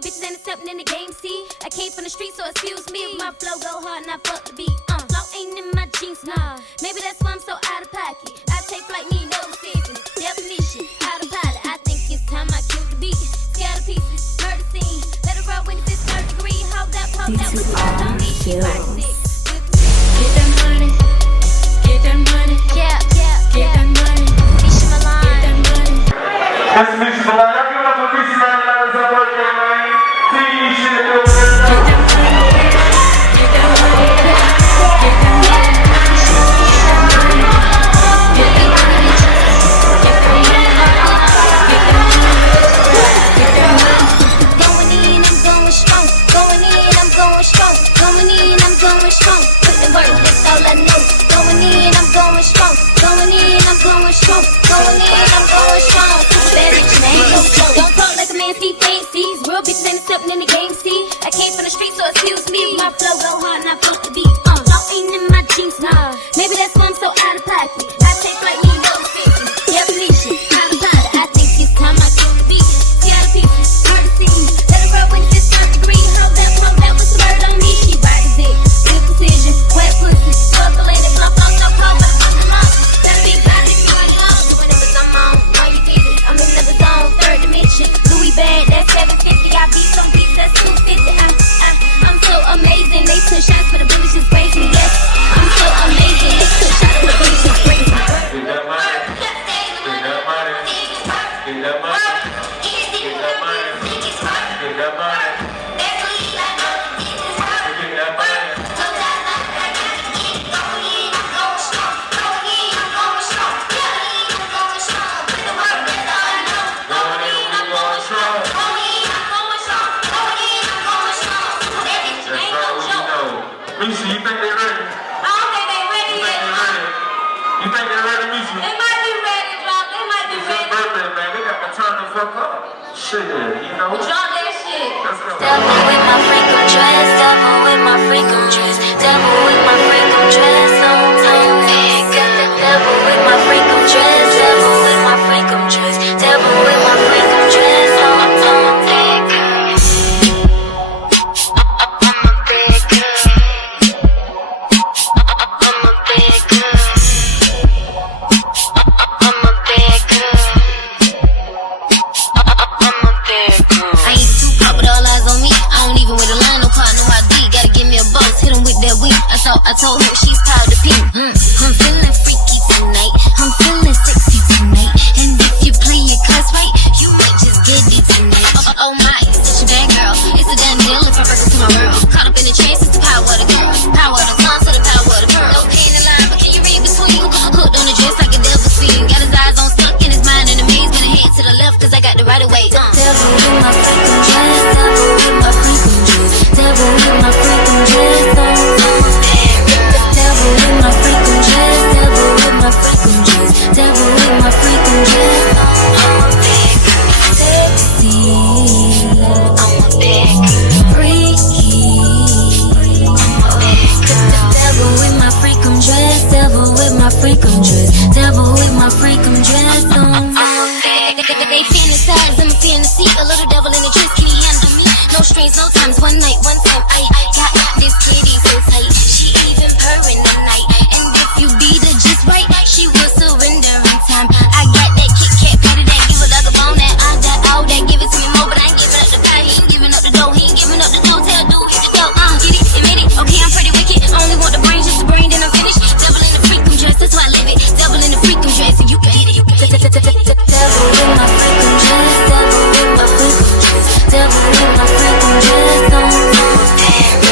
bitches ain't accepting in the game, see. I came from the street, so excuse me. My flow go hard and I fuck the beat. Flow ain't in my jeans, nah. Maybe that's why I'm so out of pocket. I take flight, need no assistance. Definition, autopilot. I think it's time I kill the beat. Scatter pieces, murder scene. Let it roll when it's 3rd degree. Hold up, with the don't need shit. Get that money. Get that money. Yeah. Get that money. Mesha Milan. Get that money. That's Mesha Milan. Y'all give it up for Mesha Milan. That's her birthday, man. See shit. Get that money. Get that money. Get that money. Get that money. Get that money. Going in, I'm going strong. Going in, I'm going strong. Going in, I'm going strong. Put the work, that's all I know. Going in, I'm going strong. Going in, I'm going strong. Going in, I'm going strong. Bad bitch, man, no flow. Don't talk like a man, see fancies. Real bitches ain't accepting in the game, see. I came from the street, so excuse me. My flow go hard and I fuck the beat. Flow ain't in my jeans, nah. Maybe that's why I'm so out of pocket. I take like me, no assistance. Definition, autopilot. I think it's time I kill the beat. Scatter pieces, murder scene. Let it roll when it's 3rd degree. Hold up, with the word on me. She rides it with precision. Wet pussy, circulating my flow so cold, but I'm on the line. Gotta be bad if you ain't on. Whatever I'm on, why you busy? I'm in the zone, 3rd dimension. Louis bag, that's 750. I beat some beats, that's 250. I'm so amazing. They took shots for the village is crazy. Yes, I'm so amazing. They took shots for the village is crazy. Get that money. Get that money. Get that money. Get that money. Get that money. Get that money. Mesha, you think they ready? I don't think they ready yet. You think they ready, Mesha? They might be ready, Drop. They might be It's your ready. birthday, man. They got to turn the fuck up. Shit, you know. Drop that shit. Let's go. Devil with my freakum dress, devil with my freakum dress, devil with my freakum dress on devil with my freakum dress, devil with my freakum dress, devil with my freakum dress on I told her she's proud of pink. I'm feeling freaky tonight. I'm feeling sexy tonight. And if you play your cards right, you might just get it tonight. Oh my, such a bad girl. It's a damn deal if I break into my world. Caught up in the chase, it's the power of the girl. Power of the tongue to the power of the pearl. No pain in line, but can you read between? Hooked on the dress like a devil scene. Got his eyes on stuck in his mind in a maze. Gonna head to the left cause I got the right of way. Devil with my freaking dress. Devil with my freaking dress. Devil with my freaking dress. Devil with my freakum dress, devil with my freakum dress, devil with my freakum dress. I'm a big sexy, I'm a big freaky, I'm a big devil with my freakum dress, devil with my freakum dress, devil with my freakum dress. They fantasize, I'm a fantasy, a little devil in the trees, can he handle me? No strings, no times, one night, one time. I got this kitty so tight, she even purring the night. And if you beat her just right, she will surrender in time. I got that Kit Kat patty that give her like a bone that I got all that, give it to me more, but I ain't giving up the pie. He ain't giving up the dough, he ain't giving up the dough. Tell dude hit the dough, get it, and made it. Okay, I'm pretty wicked, I only want the brain, just the brain, then I'm finished. Devil in the freakum dress, that's why I live it. Devil in the freakum dress, and you can get it. You can devil in my freakum dress, devil in my freakum dress, devil in my freakum dress.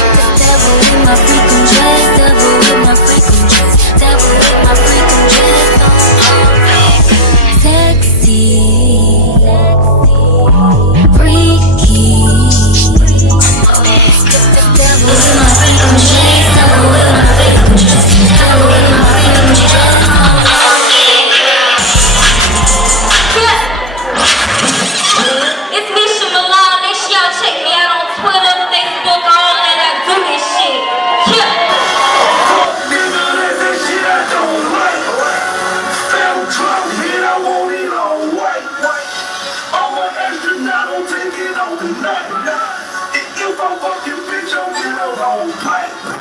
Cut.